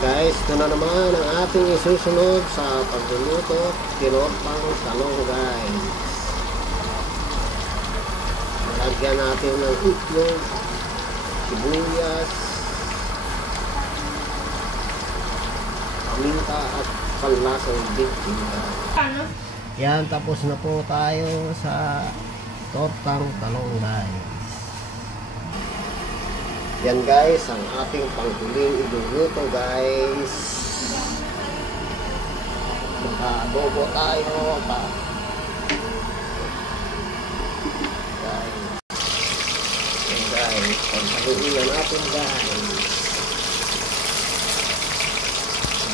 Guys, ito na naman ang ating isusunod sa pagluluto tinopang talong guys. Lagyan natin ng itlog, sibuyas, paminta at panlasang bitinda. Yan, tapos na po tayo sa tortang talong guys. Yan guys, ang ating panghuling iluluto guys. Magka-adobo tayo pa. Guys. Yan guys, paghaluin na natin guys.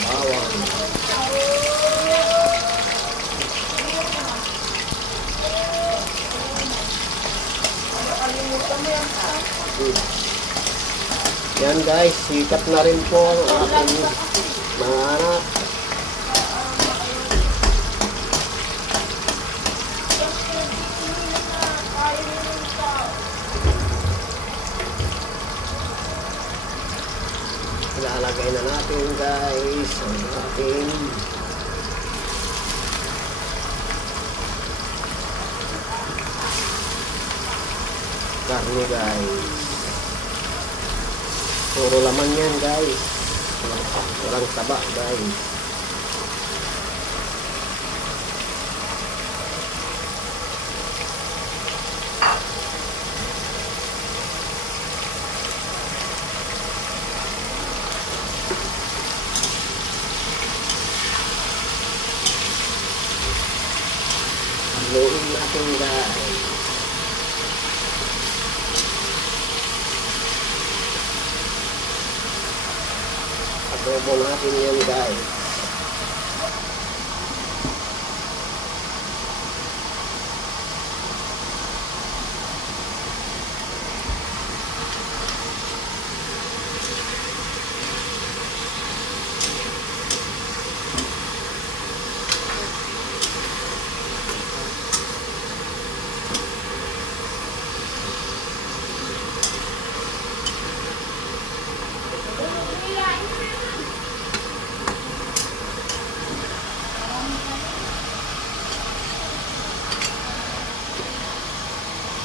Bawang. Yan guys, sikat na rin po ang ating mga anak. Ilalagay na natin guys ang ating karne guys. Puro laman yan guys. Walang taba guys. Haluin natin guys. Adobo natin yan guys.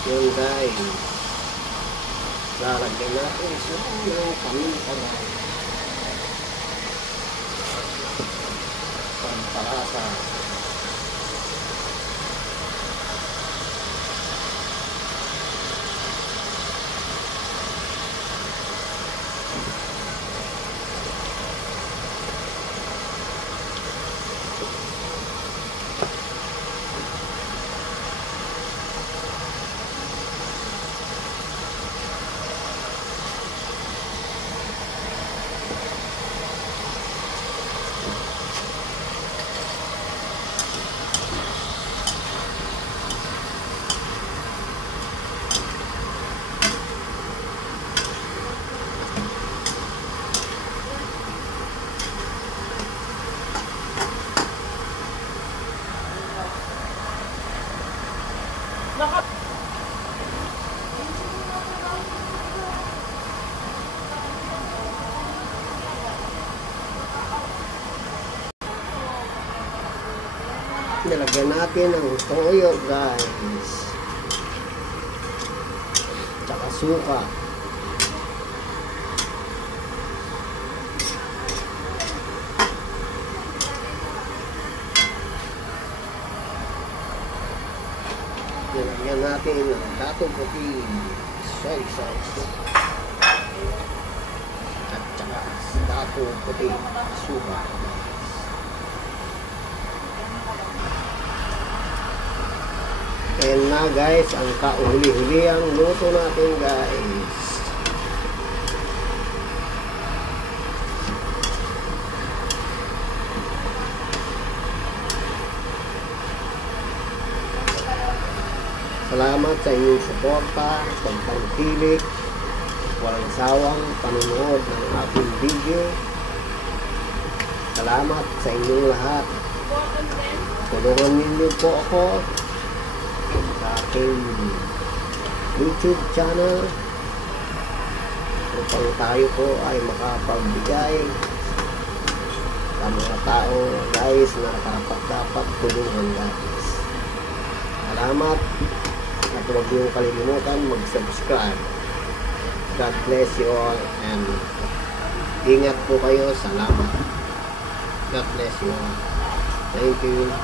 Yun guys, lalagyan natin siya ng paminta pampalasa. Nilagyan natin ang toyo guys, tsaka suka. Nilagyan natin ang datong puti, soy sauce, at tsaka datong puti, suka. Ayan na guys, ang kauli-huli ang luto natin guys. Salamat sa inyong suporta, pagpangkilik, walang sawang panonood ng aking video. Salamat sa inyong lahat. Tulungan ninyo po ako sa aking YouTube channel upang tayo po ay makapagbigay sa mga tao guys na dapat tulungan guys. Salamat at huwag niyong kalimutan mag-subscribe. God bless you all and ingat po kayo. Salamat. God bless you all. Thank you.